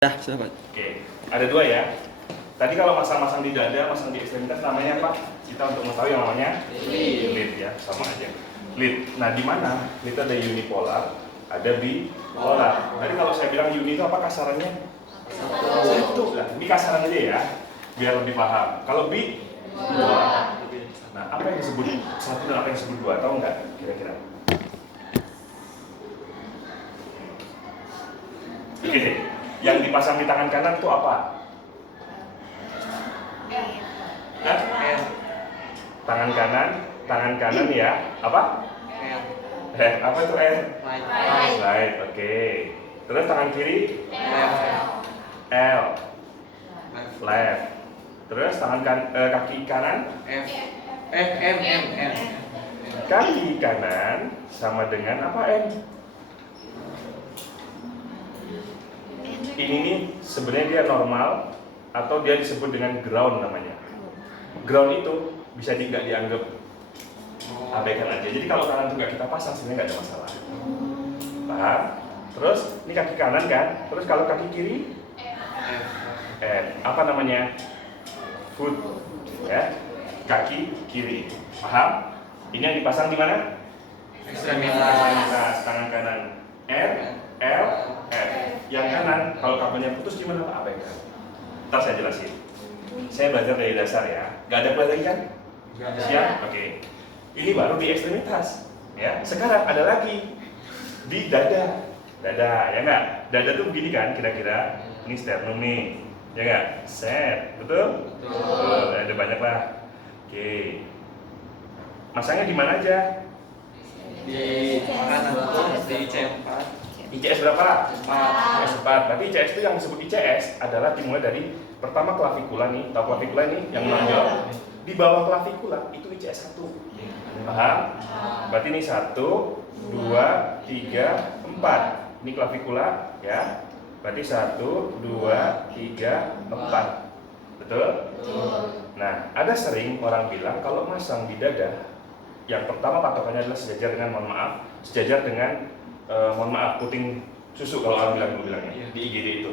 Dah, sudah Pak. Oke, ada dua ya. Tadi kalau masang-masang di dada, masang di ekstremitas namanya apa? Kita untuk mengetahui yang namanya lead ya, sama aja. Lead. Nah, di mana? Lead ada unipolar, ada bipolar. Tadi kalau saya bilang uni itu apa kasarannya? Satu. Nah, ini kasaran aja ya, biar lebih paham. Kalau bi, dua. Nah, apa yang disebut satu dan apa yang disebut dua? Tahu nggak kira-kira? Oke. Yang dipasang di tangan kanan itu apa? Hah? Tangan kanan ya. Apa? Apa itu R? Right, oke. Terus tangan kiri? L. Left. Terus kaki kanan? M. Kaki kanan sama dengan apa M? Ini nih sebenarnya dia normal atau dia disebut dengan ground namanya. Ground itu bisa nggak dianggap abaikan aja. Jadi kalau kanan itu nggak kita pasang sebenarnya nggak ada masalah. Paham? Terus ini kaki kanan kan? Terus kalau kaki kiri? Apa namanya? Foot. Ya, kaki kiri. Paham? Ini yang dipasang di mana? Ekstremitas. Tangan kanan. R, L, F. Yang kanan, kalau kabelnya putus gimana Pak? Abaikan. Ntar saya jelasin. Saya belajar dari dasar ya. Gak ada lagi kan? Siap? Oke. Ini baru di ekstremitas. Ya. Sekarang ada lagi di dada. Dada, ya nggak? Dada tuh begini kan kira-kira. Ini sternum nih. Ya nggak? Set. Betul? Betul. Ada banyak lah. Oke. Masangnya di mana aja? Di kanan di C4. ICS berapa? 4. ICS 4. Berarti ICS itu yang disebut ICS adalah dimulai dari pertama klavikula nih. Tahu klavikula ini yang menonjol? Di bawah klavikula itu ICS 1. Paham? Berarti ini 1, 2, 3, 4. Ini klavikula ya. Berarti 1, 2, 3, 4. Betul? Nah, ada sering orang bilang kalau masang di dada, yang pertama patokannya adalah sejajar dengan, mohon maaf, sejajar dengan puting susu kalau orang bilangnya di IGD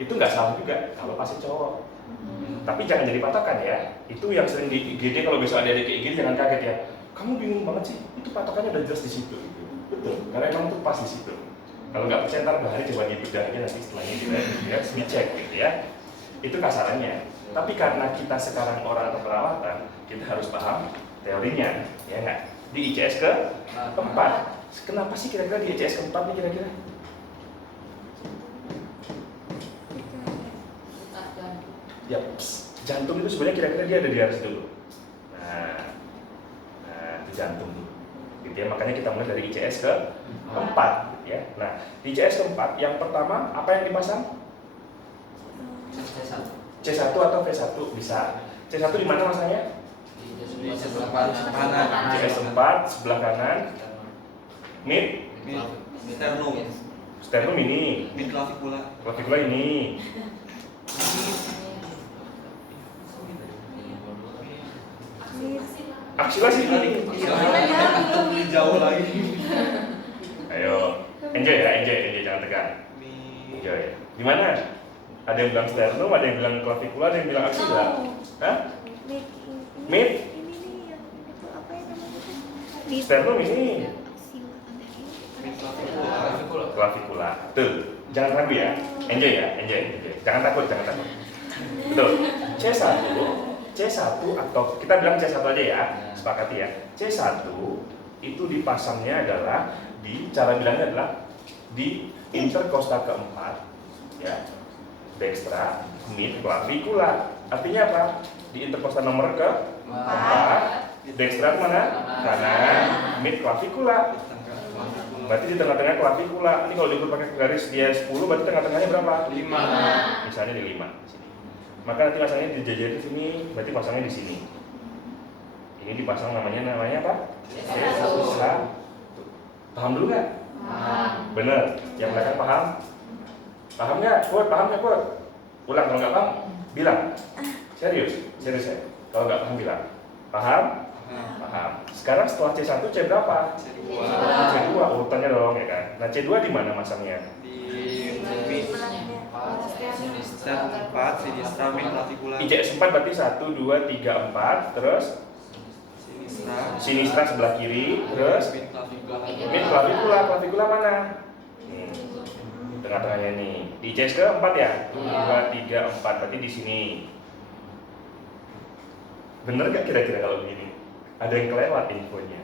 itu nggak salah juga kalau pasti cowok. Tapi jangan jadi patokan ya. Itu yang sering di IGD, kalau besok ada ke IGD jangan kaget ya. Kamu bingung banget sih, itu patokannya udah jelas di situ. Betul, karena emang itu pas di situ. Kalau nggak percaya ntar bahari coba dibedah aja nanti setelahnya dicek gitu ya. Itu kasarannya. Tapi karena kita sekarang orang keperawatan, kita harus paham teorinya, ya nggak? Di ICS ke-4. Kenapa sih kira-kira di ICS ke-4 nih kira-kira? Ya, jantung itu sebenarnya kira-kira dia ada di atas dulu. Nah, di jantung dulu. Gitu ya, makanya kita mulai dari ICS ke-4 ya. Nah, di ICS ke-4 yang pertama apa yang dipasang? C1 atau V1 bisa. C1 di mana masanya? Di sebelah kanan. ICS 4 sebelah kanan. Mid sternum ini. Mid klavikula. Klavikula ini. Aksila sih ini. Lebih jauh lagi. Ayo, enjoy jangan tegang. Enjoy. Di mana? Ada yang bilang sternum, ada yang bilang klavikula, ada yang bilang aksila. Hah? Mid? Sternum ini. Klavikula. Tuh, jangan ragu ya. Enjoy. Jangan takut. Betul. C1 atau kita bilang C1 aja ya. Sepakati ya. C1 itu dipasangnya adalah cara bilangnya adalah di interkosta keempat ya. Dextra, mid, klavikula. Artinya apa? Di interkosta nomor ke-4. Dextra mana? Kanan, mid, klavikula. Berarti di tengah-tengah klavikula. Ini kalau diukur pakai garis dia 10, berarti tengah-tengahnya berapa? 5. Misalnya di 5 sini. Maka nanti pasangnya dijajarin di sini, berarti pasangnya di sini. Ini dipasang namanya apa? C1. Paham dulu nggak? Paham. Bener. Yang belakang paham? Paham nggak? Paham nggak? Ulang, kalau nggak paham, bilang. Serius ya. Kalau nggak paham bilang. Paham? Paham. Sekarang setelah C1, C berapa? C2 urutannya dong ya kan. Nah C2 di mana masangnya? Di Stern 4, sinistra, mid clavicula. ICS 4 berarti 1, 2, 3, 4. Terus sinistra sebelah kiri. Terus mid clavicula. mid clavicula. Clavicula mana? Tengah-tengahnya nih. Di ICS ke 4 ya? 2, 3, 4. Berarti di sini. Bener gak kira-kira kalau begini? Ada yang kelewat infonya.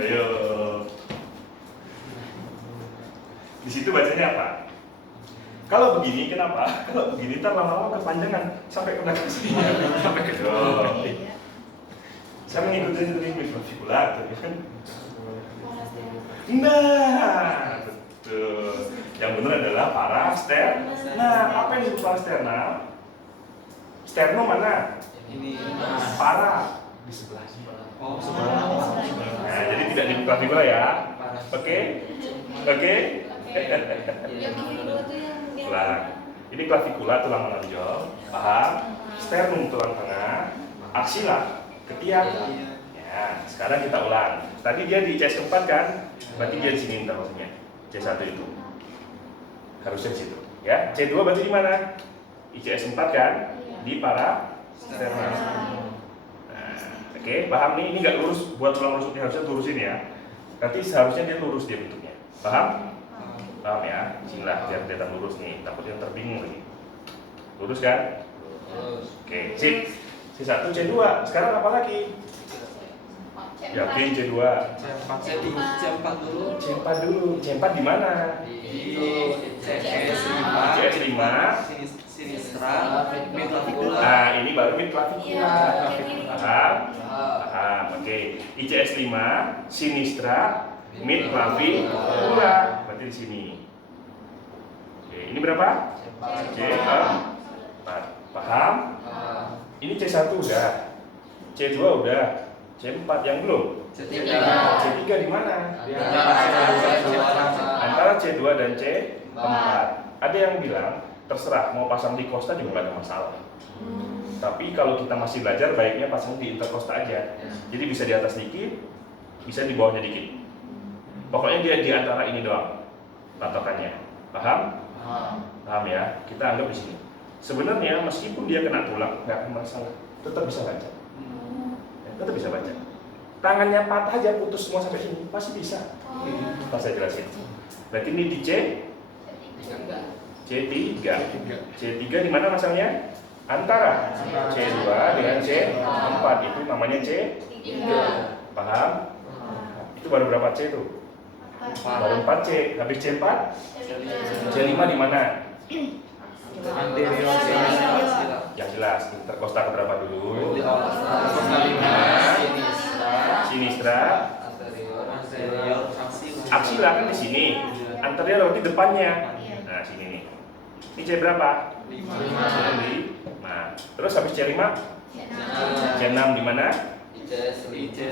Ayo. Di situ bacanya apa? Kalau begini kenapa? Kalau begini ntar lama-lama kepanjangan sampai ke belakang sini, sampai ke bawah. Saya mengikuti mid clavicula, kan? Nah, betul. Yang benar adalah parasterna. Nah, apa yang disebut parasterna? Sternum mana? Ini Para di sebelah sini. oh sebelah. Nah, jadi tidak di clavicula ya. Oke? Oke? Ulang. Ini clavicula tulang menonjol, paham? Sternum tulang tengah, aksila ketiak. Ya, sekarang kita ulang. Tadi dia di ICS 4 kan? Berarti dia di sini maksudnya. C1 itu. Harusnya di situ. Ya, C2 berarti di mana? ICS 4 kan? Di parasterna. Nah, oke, paham nih? Ini nggak lurus, buat tulang rusuknya harusnya lurusin ya. Nanti seharusnya dia lurus dia bentuknya. Paham? Paham ya? Bismillah, biar kelihatan lurus nih. Takutnya terbingung lagi. Lurus kan? Oke, sip. C1, C2. Sekarang apa lagi? Yakin C2. C4 dulu. C4 dulu. C4 di mana? Di CS 5. CS 5. Sinistra, mid clavicula. Nah, ini baru mid clavicula. Iya. Paham? Paham. Oke. ICS 5, sinistra, mid clavicula. Berarti di sini. Oke, ini berapa? C4. Paham? Ini C1 udah. C2 udah. C4 yang belum. C3 di mana? Antara C2 dan C4. Ada yang bilang terserah mau pasang di costa juga nggak ada masalah. Tapi kalau kita masih belajar baiknya pasang di intercosta aja. Jadi bisa di atas dikit, bisa di bawahnya dikit. Pokoknya dia di antara ini doang patokannya. Paham? Paham ya? Kita anggap di sini. Sebenarnya meskipun dia kena tulang nggak ada masalah, tetap bisa baca. Tetap bisa baca. Tangannya patah aja putus semua sampai sini pasti bisa. Pas saya jelasin. Berarti ini di C3. C3 di mana masalahnya? Antara C2 dengan C4 itu namanya C3. Paham? Itu baru berapa C itu? Baru 4 C. Habis C4? C5 di mana? Anterior Yang jelas, intercosta keberapa dulu? Sinistra. anterior Aksila kan di sini. Anterior berarti depannya. Nah, sini nih. Ini C berapa? 5. Nah, terus habis C5? C6 di mana? ICS 5.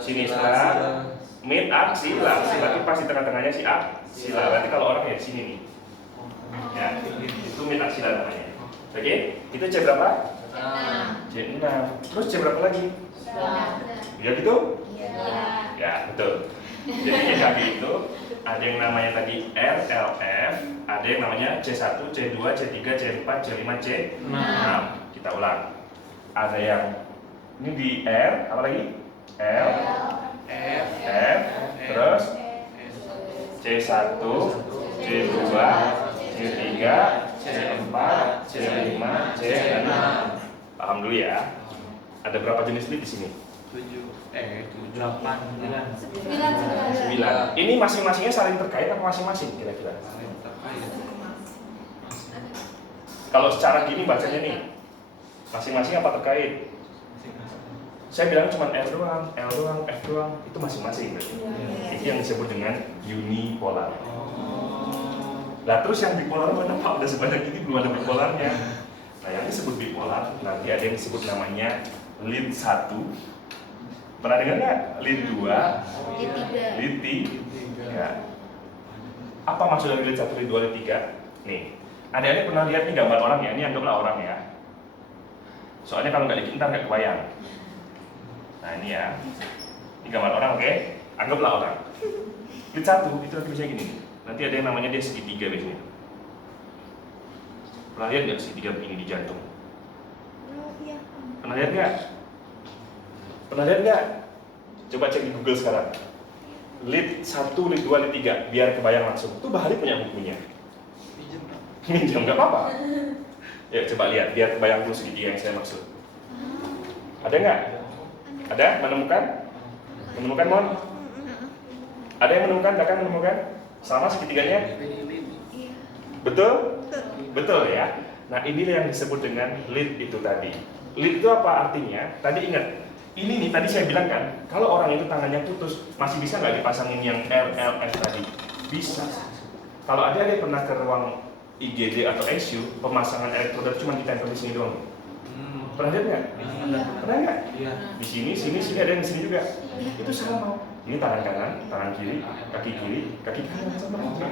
Sinistra. Mid aksila. Berarti pas di tengah-tengahnya si aksila. Berarti kalau orang ya di sini nih. Ya, itu mid aksila namanya. Oke, itu C berapa? C6. Terus C berapa lagi? Ya gitu? Ya, betul. Jadi kaki itu ada yang namanya tadi RLF, ada yang namanya C1, C2, C3, C4, C5, C6. Kita ulang. Ada yang ini di R, apa lagi? L, F, terus C1, C2, C3, C4, C5, C6. Paham dulu ya. Ada berapa jenis lead di sini? 9. Ini masing-masingnya saling terkait apa masing-masing kira-kira? Kalau secara gini bacanya nih, masing-masing apa terkait? Saya bilang cuma L doang, F doang, itu masing-masing berarti. Itu yang disebut dengan unipolar. Nah terus yang bipolar mana Pak? Udah sebanyak ini belum ada bipolarnya. Nah yang disebut bipolar, nanti ada yang disebut namanya lead 1. Pernah dengar nggak? Lead 2, lead 3. Apa maksud dari lead 1, lead 2, lead 3? Nih, adik-adik pernah lihat nih gambar orang ya? Ini anggaplah orang ya. Soalnya kalau nggak dikit ntar nggak kebayang. Nah ini ya, ini gambar orang, oke? Anggaplah orang. Lead 1 itu nanti biasanya gini. Nanti ada yang namanya dia segitiga biasanya. Pernah lihat nggak segitiga begini di jantung? Pernah lihat nggak? Pernah lihat nggak? Coba cek di Google sekarang. Lead 1, lead 2, lead 3, biar kebayang langsung. Itu Bahari punya bukunya. Minjem nggak apa-apa. Ya coba lihat, biar kebayang dulu segitiga yang saya maksud. Ada nggak? Ada? Menemukan? Menemukan, Mon? Ada yang menemukan? Bahkan menemukan? Sama segitiganya? Betul? Betul ya. Nah inilah yang disebut dengan lead itu tadi. Lead itu apa artinya? Tadi ingat, ini nih tadi saya bilang kan, kalau orang itu tangannya putus, masih bisa nggak dipasangin yang LLF tadi? Bisa. Kalau ada yang pernah ke ruang IGD atau ICU, pemasangan elektroda cuma ditempel di sini doang. Pernah lihat nggak? Pernah nggak? Di sini, ada yang di sini juga. Itu sama. Ini tangan kanan, tangan kiri, kaki kanan sama aja.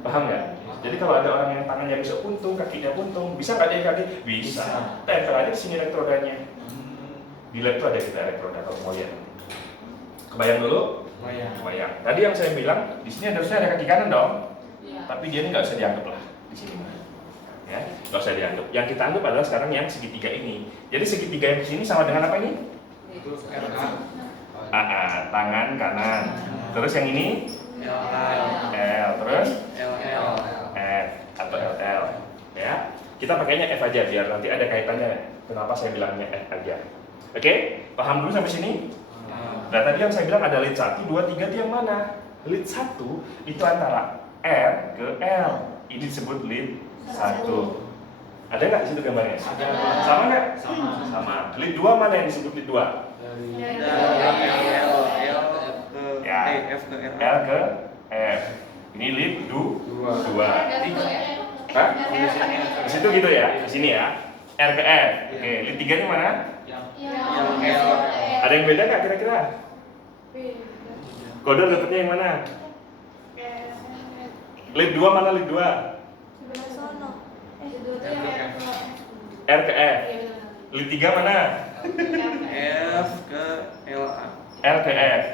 Paham nggak? Jadi kalau ada orang yang tangannya bisa puntung, kakinya puntung, bisa nggak dia kaki? Bisa. Tempel aja di sini elektrodanya. Di lab itu ada kita elektroda kalau mau lihat. Kebayang dulu? Kebayang. Tadi yang saya bilang di sini harusnya ada kaki kanan dong. Tapi dia ini nggak usah dianggap lah di sini. Ya, nggak usah dianggap. Yang kita anggap adalah sekarang yang segitiga ini. Jadi segitiga yang di sini sama dengan apa ini? Tangan kanan. Terus yang ini? L. Terus? F atau LL. Ya, kita pakainya F aja biar nanti ada kaitannya. Kenapa saya bilangnya F aja? Oke, paham dulu sampai sini? Nah tadi yang saya bilang ada lead 1, 2, 3 itu yang mana? Lead 1 itu antara R ke L. Ini disebut lead 1. Ada nggak di situ gambarnya? Sama nggak? Sama. Lead 2 mana yang disebut lead 2? L ke F. Ini lead 2. Hah? Di situ gitu ya? Di sini ya? R ke F. Oke, lead 3 nya mana? Ada yang beda nggak kira-kira? Kode dapetnya yang mana? Lead 2 mana lead 2? R ke F. Lead 3 mana? F ke LA. L ke F.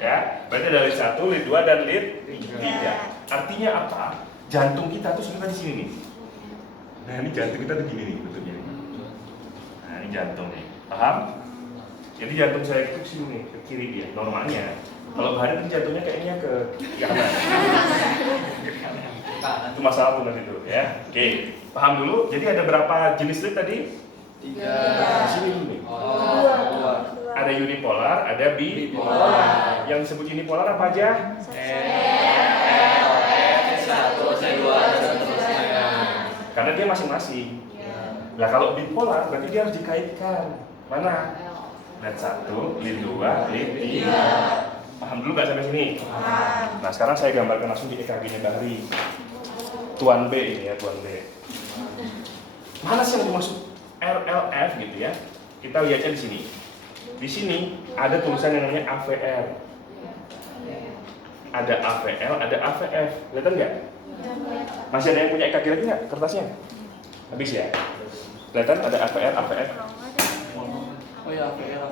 Ya, berarti ada lead 1, lead 2 dan lead 3. Artinya apa? Jantung kita tuh sebenarnya di sini nih. Nah, ini jantung kita tuh gini nih bentuknya. Nah, ini jantung nih. Paham? Jadi jantung saya itu sini nih, ke kiri dia normalnya. Kalau Bahari itu jantungnya kayaknya ke kanan. Itu masalah tuh nanti tuh ya. Oke, paham dulu. Jadi ada berapa jenis lead tadi? 3. Di sini dulu nih. Ada unipolar, ada bipolar. Yang disebut unipolar apa aja? Karena dia masing-masing. Nah kalau bipolar berarti dia harus dikaitkan. Mana? Lead 1, lead 2, lead 3. Paham dulu nggak sampai sini? Nah sekarang saya gambarkan langsung di EKG-nya Bahari. Tuan B ini ya, Tuan B. Mana sih yang dimaksud RLF gitu ya? Kita lihatnya di sini. Di sini ada tulisan yang namanya AVR. Ada AVL, ada AVF. Kelihatan nggak? Masih ada yang punya EKG lagi nggak kertasnya? Habis ya? Kelihatan ada AVR, AVF. Oh ya, AVL.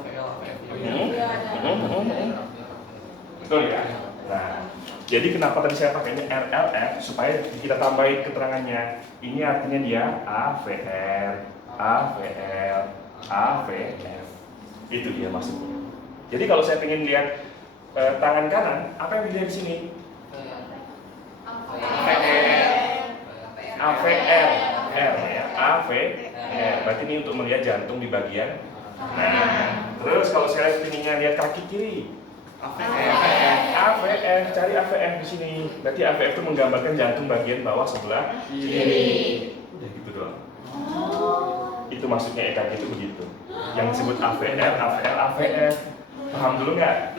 Betul ya? Nah, jadi kenapa tadi saya pakainya RLF? Supaya kita tambahin keterangannya. Ini artinya dia AVR, AVL, AVF. Itu dia maksudnya. Jadi kalau saya ingin lihat tangan kanan, apa yang dilihat di sini? AVR, R ya, AVR. Berarti ini untuk melihat jantung di bagian. Nah, terus kalau saya pinginnya lihat kaki kiri, AVF, cari AVF di sini. Berarti AVF itu menggambarkan jantung bagian bawah sebelah kiri. Udah gitu doang. Itu maksudnya EKG itu begitu. Yang disebut AVR, AVL, AVF. Paham dulu nggak?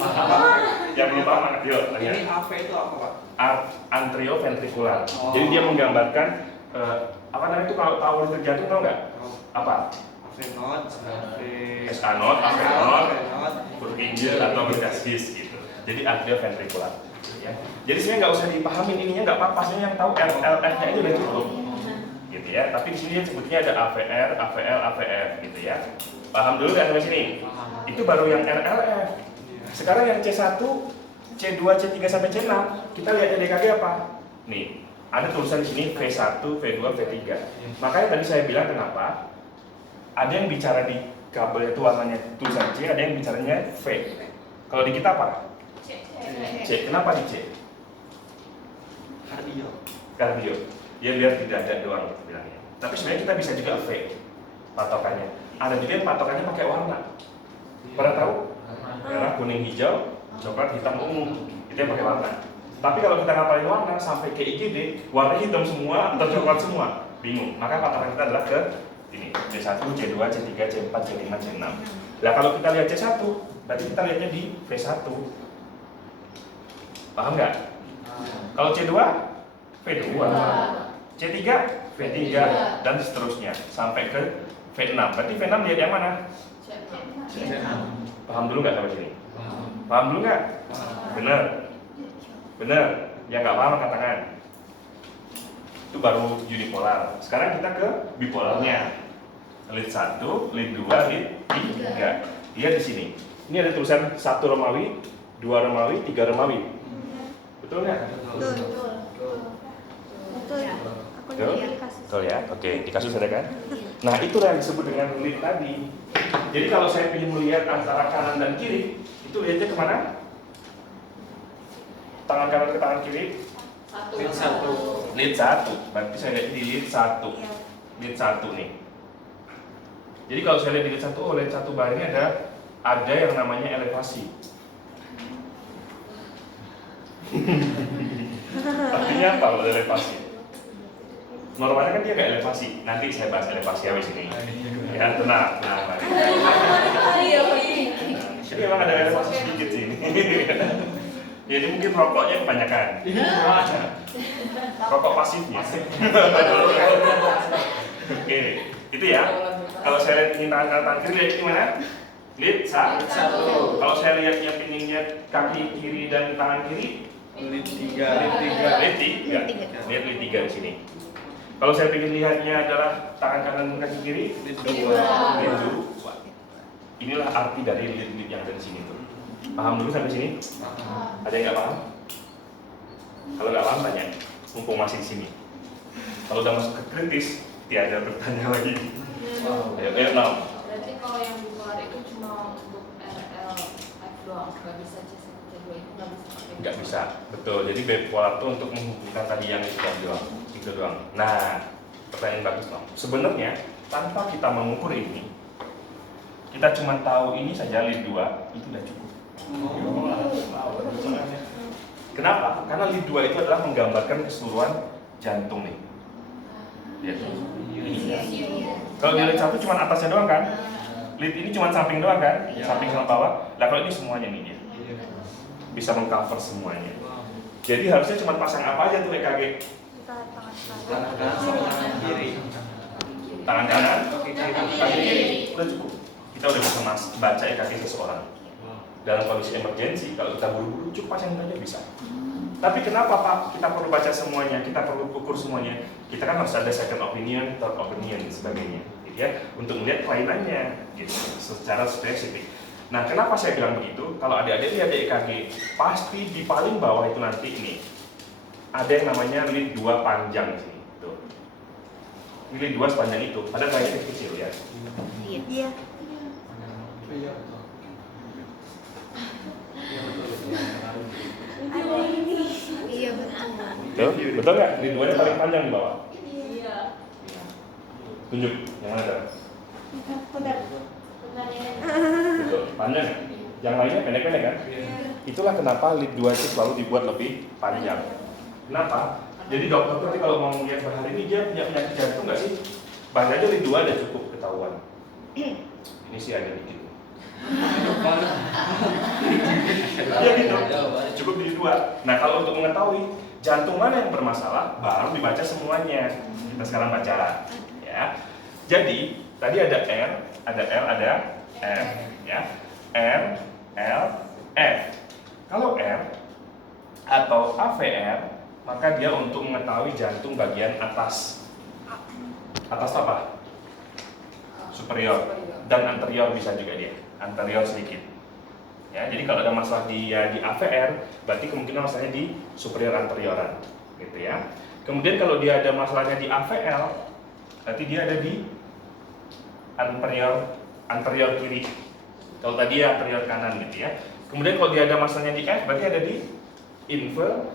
Yang belum paham, yuk tanya. Ini AV itu apa, Pak? Atrioventrikular. Jadi dia menggambarkan apa namanya itu kalau tahu detak jantung tahu nggak? Apa? AV not, SA not, AV not, Purkinje atau bergasis gitu. Jadi atrioventrikular. Ya. Jadi sebenarnya nggak usah dipahamin ininya nggak apa-apa, sebenarnya yang tahu RLF-nya itu udah cukup. Gitu ya. Tapi di sini sebutnya ada AVR, AVL, AVF gitu ya. Paham dulu nggak sampai sini? Itu baru yang RLF. Sekarang yang C1 C2, C3 sampai C6, kita lihat di EKG apa? Nih, ada tulisan di sini V1, V2, V3. Makanya tadi saya bilang kenapa ada yang bicara di kabel itu warnanya tulisan C, ada yang bicaranya V. Kalau di kita apa? C. Kenapa di C? Kardio. Ya biar tidak ada doang bilangnya. Tapi sebenarnya kita bisa juga V patokannya. Ada juga yang patokannya pakai warna. Pernah tahu? Merah, kuning, hijau, coklat, hitam, ungu. Itu yang pakai warna. Tapi kalau kita ngapalin warna sampai ke IGD, warna hitam semua atau coklat semua, bingung. Maka patokan kita adalah ke ini C1, C2, C3, C4, C5, C6. Nah kalau kita lihat C1, berarti kita lihatnya di V1. Paham nggak? Kalau C2, V2, C3, V3, dan seterusnya sampai ke V6. Berarti V6 lihat yang mana? Paham dulu nggak sampai sini? Paham dulu nggak? Bener. Bener. Yang nggak paham angkat tangan. Itu baru unipolar. Sekarang kita ke bipolarnya. Lead 1, lead 2, lead 3. Dia di sini. Ini ada tulisan 1 Romawi, 2 Romawi, 3 Romawi. Betul nggak? Betul. Aku lihat kasus. Betul ya? Oke, di kasus ada kan? Nah, itulah yang disebut dengan lead tadi. Jadi kalau saya ingin melihat antara kanan dan kiri, itu lihatnya kemana? Tangan kanan ke tangan kiri? Lead 1. Berarti saya lihat di lead 1. Lead 1 nih. Jadi kalau saya lihat di lead 1, oh lead 1 bar ini ada yang namanya elevasi. Artinya apa kalau elevasi? Normalnya kan dia nggak elevasi. Nanti saya bahas elevasi habis ini. Ya tenang. Jadi memang ada elevasi sedikit sih. Jadi mungkin rokoknya kebanyakan. Rokok pasifnya. Oke, itu ya. Kalau saya lihat ini tangan kiri, lihat gimana? Lead 1. Kalau saya lihatnya pinggirnya kaki kiri dan tangan kiri, Lead 3. lead 3. Lihat lead 3 di sini. Kalau saya ingin lihatnya adalah tangan kanan dan kaki kiri, lead 2. Inilah arti dari lead yang ada di sini tuh. Paham dulu sampai sini? Ada yang nggak paham? Kalau nggak paham tanya, mumpung masih di sini. Kalau udah masuk ke kritis, tiada bertanya lagi. Ayo, now. Berarti kalau yang bipolar itu cuma untuk RL F doang, nggak bisa C1, C2 itu nggak bisa pakai. Nggak bisa, betul. Jadi bipolar itu untuk menghubungkan tadi yang itu doang. Nah, pertanyaan bagus dong. Sebenarnya tanpa kita mengukur ini, kita cuma tahu ini saja lead 2 itu udah cukup. Kenapa? Karena lead 2 itu adalah menggambarkan keseluruhan jantung nih. Lihat. Kalau di lead 1 cuma atasnya doang kan? Lead ini cuma samping doang kan? Samping sama bawah. Lah kalau ini semuanya nih dia. Bisa mengcover semuanya. Jadi harusnya cuma pasang apa aja tuh EKG? Tangan kanan sama tangan kiri. Tangan kanan, kaki kiri, udah cukup. Kita udah bisa baca EKG seseorang. Dalam kondisi emergensi, kalau kita buru-buru, cukup pasang aja bisa. Tapi kenapa Pak? Kita perlu baca semuanya, kita perlu ukur semuanya. Kita kan harus ada second opinion, third opinion, dan sebagainya, gitu ya, untuk melihat kelainannya, gitu, secara spesifik. Nah, kenapa saya bilang begitu? Kalau adik-adik lihat di EKG, pasti di paling bawah itu nanti ini ada yang namanya lead 2 panjang di sini. Tuh. Ini lead 2 sepanjang itu, padahal kayaknya kecil ya. Iya. Ada ini. Iya betul. Betul nggak? Lead 2-nya paling panjang di bawah. Iya. Tunjuk, yang mana ada? Udah. Betul, panjang. Yang lainnya pendek-pendek kan? Itulah kenapa lead 2 itu selalu dibuat lebih panjang. Kenapa? Jadi dokter tuh nanti kalau mau melihat hari ini dia punya penyakit jantung nggak sih? Bahkan aja lead 2 ada cukup ketahuan. Ini sih ada dikit. Iya gitu. Cukup di 2. Nah kalau untuk mengetahui jantung mana yang bermasalah, baru dibaca semuanya. Kita sekarang baca, ya. Jadi tadi ada R, ada L, ada F, ya. R, L, F. Kalau R atau AVR, maka dia untuk mengetahui jantung bagian atas. Atas apa? Superior. Dan anterior bisa juga dia. Anterior sedikit. Ya, jadi kalau ada masalah di AVR, berarti kemungkinan masalahnya di superior anterioran, gitu ya. Kemudian kalau dia ada masalahnya di AVL, berarti dia ada di anterior kiri. Kalau tadi ya anterior kanan, gitu ya. Kemudian kalau dia ada masalahnya di F, berarti ada di inferior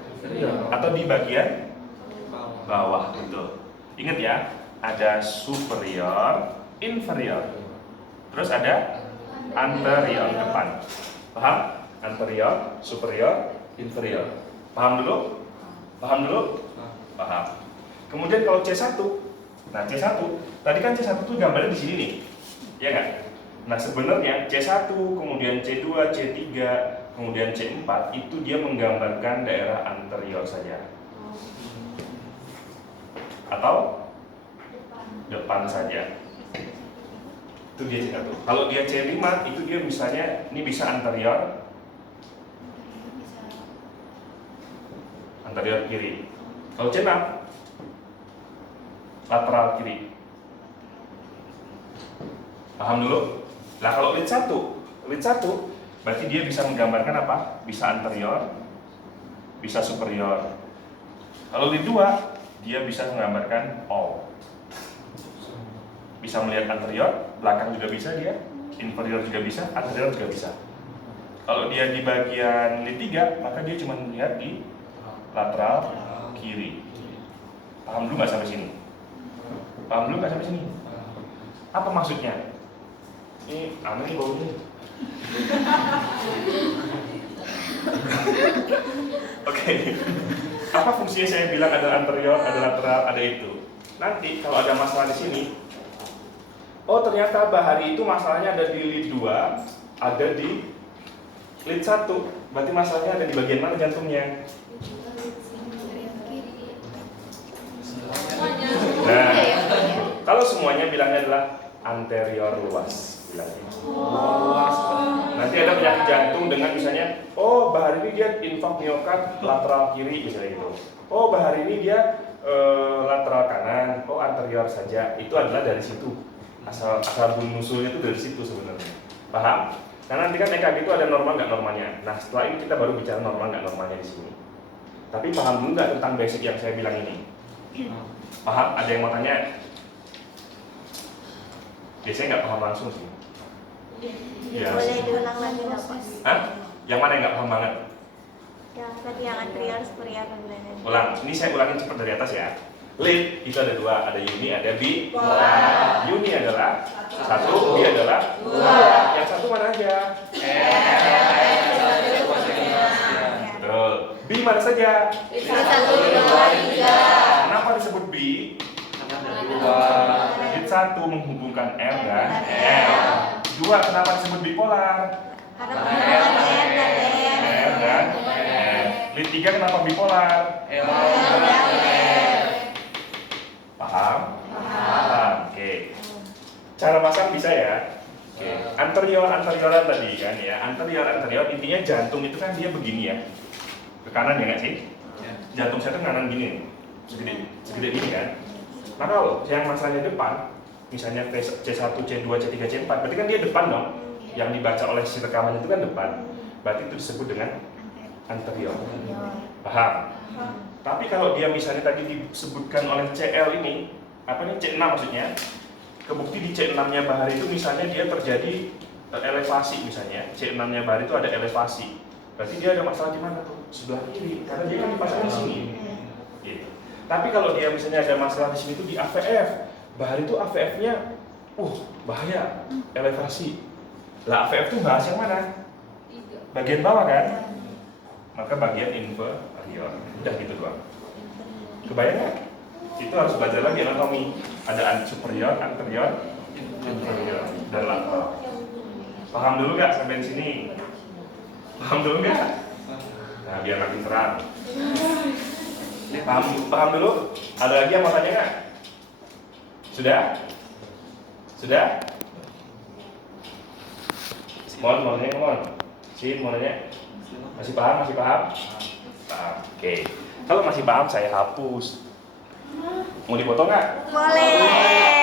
atau di bagian bawah, gitu. Ingat ya, ada superior, inferior, terus ada anterior depan. Paham? Anterior, superior, inferior. Paham dulu? Paham dulu? Paham. Kemudian kalau C1, nah C1, tadi kan C1 tuh gambarnya di sini nih, ya nggak? Nah sebenarnya C1, kemudian C2, C3, kemudian C4 itu dia menggambarkan daerah anterior saja, atau depan saja. Itu dia C1. Kalau dia C5 itu dia misalnya ini bisa anterior kiri. Kalau C6 lateral kiri. Paham dulu? Nah kalau lead 1 berarti dia bisa menggambarkan apa? Bisa anterior, bisa superior. Kalau lead 2 dia bisa menggambarkan all. Bisa melihat anterior, belakang juga bisa dia, inferior juga bisa, anterior juga bisa. Kalau dia di bagian lead 3, maka dia cuma melihat di lateral kiri. Paham dulu nggak sampai sini? Paham dulu nggak sampai sini? Apa maksudnya? Ini aneh nih baunya. Oke. Apa fungsinya saya bilang ada anterior, ada lateral, ada itu? Nanti kalau ada masalah di sini, oh ternyata bahari itu masalahnya ada di lead 2, ada di lead 1. Berarti masalahnya ada di bagian mana jantungnya? Nah, kalau semuanya bilangnya adalah anterior luas, bilangnya. Nanti ada penyakit jantung dengan misalnya, oh bahari ini dia infark miokard lateral kiri misalnya gitu. Oh bahari ini dia lateral kanan, oh anterior saja. Itu adalah dari situ. Asal nusulnya itu dari situ sebenarnya. Paham? Karena nanti kan EKG itu ada normal nggak normalnya. Nah setelah ini kita baru bicara normal nggak normalnya di sini. Tapi paham dulu nggak tentang basic yang saya bilang ini? Paham? Ada yang mau tanya? Biasanya nggak paham langsung sih. Ya. Boleh diulang lagi nggak Pak? Hah? Yang mana yang nggak paham banget? Yang tadi yang anterior, superior dan lain-lain. Ulang. Ini saya ulangin cepat dari atas ya. Lead itu ada dua, ada uni, ada bi. Uni adalah satu, bi adalah dua. Yang satu mana aja? Betul. Bi mana saja? Kenapa disebut bi? Lead satu menghubungkan R dan L. Dua, kenapa disebut bipolar? Karena penghubungan R dan L. R dan L. Lead 3 kenapa bipolar? L. Paham? Paham. Oke. Cara pasang bisa ya? Oke. Anterioran tadi kan ya. Anterior intinya jantung itu kan dia begini ya. Ke kanan ya nggak sih? Jantung saya kan kanan gini. Segede gini kan. Nah kalau yang masalahnya depan, misalnya C1, C2, C3, C4, berarti kan dia depan dong. Yang dibaca oleh si rekaman itu kan depan. Berarti itu disebut dengan anterior. Paham? Tapi kalau dia misalnya tadi disebutkan oleh CL ini, apa nih C6 maksudnya? Kebukti di C6-nya bahari itu misalnya dia terjadi elevasi misalnya. C6-nya bahari itu ada elevasi. Berarti dia ada masalah di mana tuh? Sebelah kiri, karena dia kan dipasang di sini. Gitu. Tapi kalau dia misalnya ada masalah di sini tuh di AVF, bahari itu AVF-nya bahaya, elevasi. Lah AVF itu bahas yang mana? Bagian bawah kan? Maka bagian inferior. Udah gitu doang. Kebayang nggak? Itu harus belajar lagi anatomi. Ada superior, anterior, inferior, dan lateral. Paham dulu nggak sampai di sini? Paham dulu nggak? Nah biar makin terang. Paham dulu? Ada lagi yang mau tanya nggak? Sudah? Sudah? Mau nanya? Sin, mau nanya? Masih paham? Paham. Oke. Kalau masih paham saya hapus. Mau dipotong nggak? Boleh.